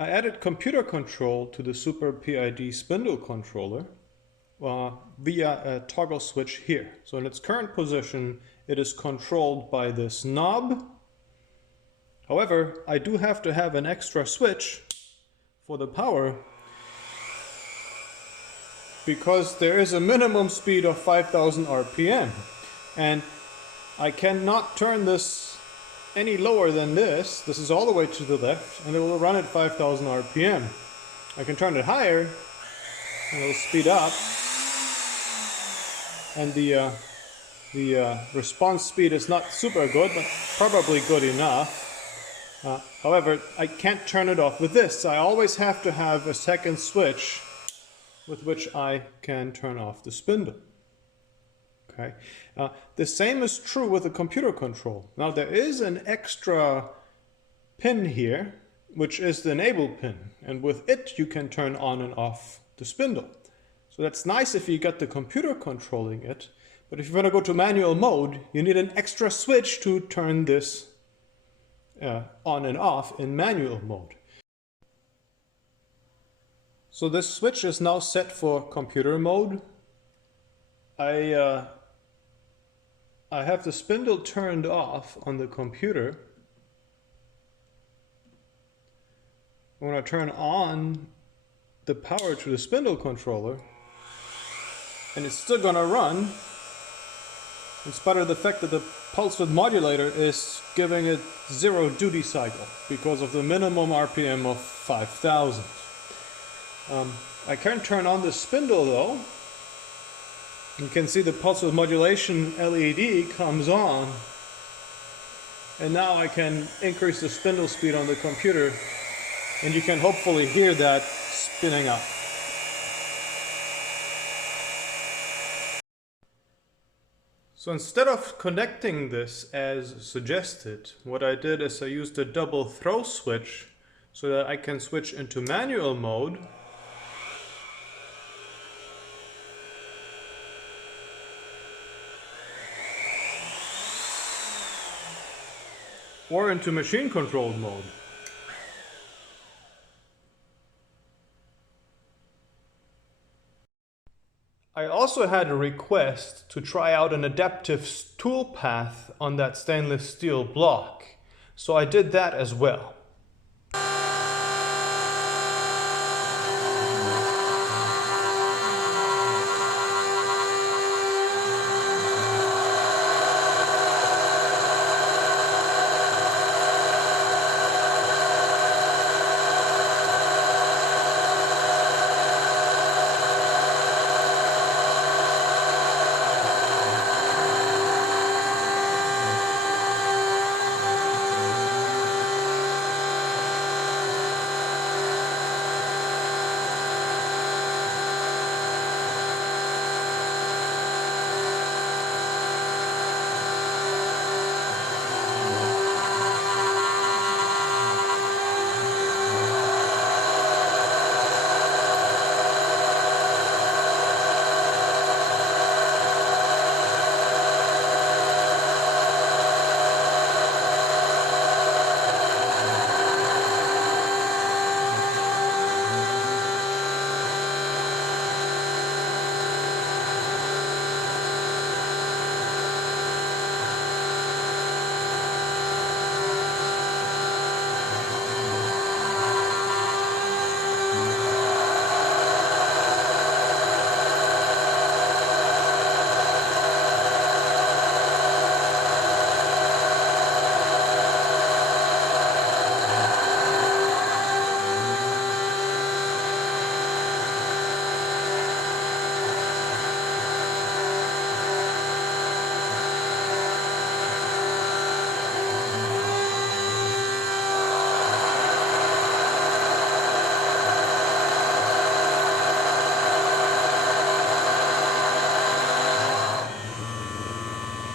I added computer control to the SuperPID spindle controller via a toggle switch here. So in its current position, it is controlled by this knob. However, I do have to have an extra switch for the power because there is a minimum speed of 5,000 RPM. And I cannot turn this any lower than this. This is all the way to the left and it will run at 5,000 RPM. I can turn it higher and it will speed up. And the response speed is not super good, but probably good enough. However, I can't turn it off with this. I always have to have a second switch with which I can turn off the spindle. Okay. The same is true with the computer control. Now there is an extra pin here, which is the enable pin, and with it you can turn on and off the spindle. So that's nice if you got the computer controlling it, but if you want to go to manual mode, you need an extra switch to turn this on and off in manual mode. So this switch is now set for computer mode. I have the spindle turned off on the computer. When I turn on the power to the spindle controller, and it's still gonna run, in spite of the fact that the pulse width modulator is giving it 0 duty cycle because of the minimum RPM of 5,000. I can't turn on the spindle though. You can see the pulse width modulation LED comes on, and now I can increase the spindle speed on the computer, and you can hopefully hear that spinning up. So instead of connecting this as suggested, what I did is I used a double throw switch so that I can switch into manual mode or into machine controlled mode. I also had a request to try out an adaptive toolpath on that stainless steel block, so I did that as well.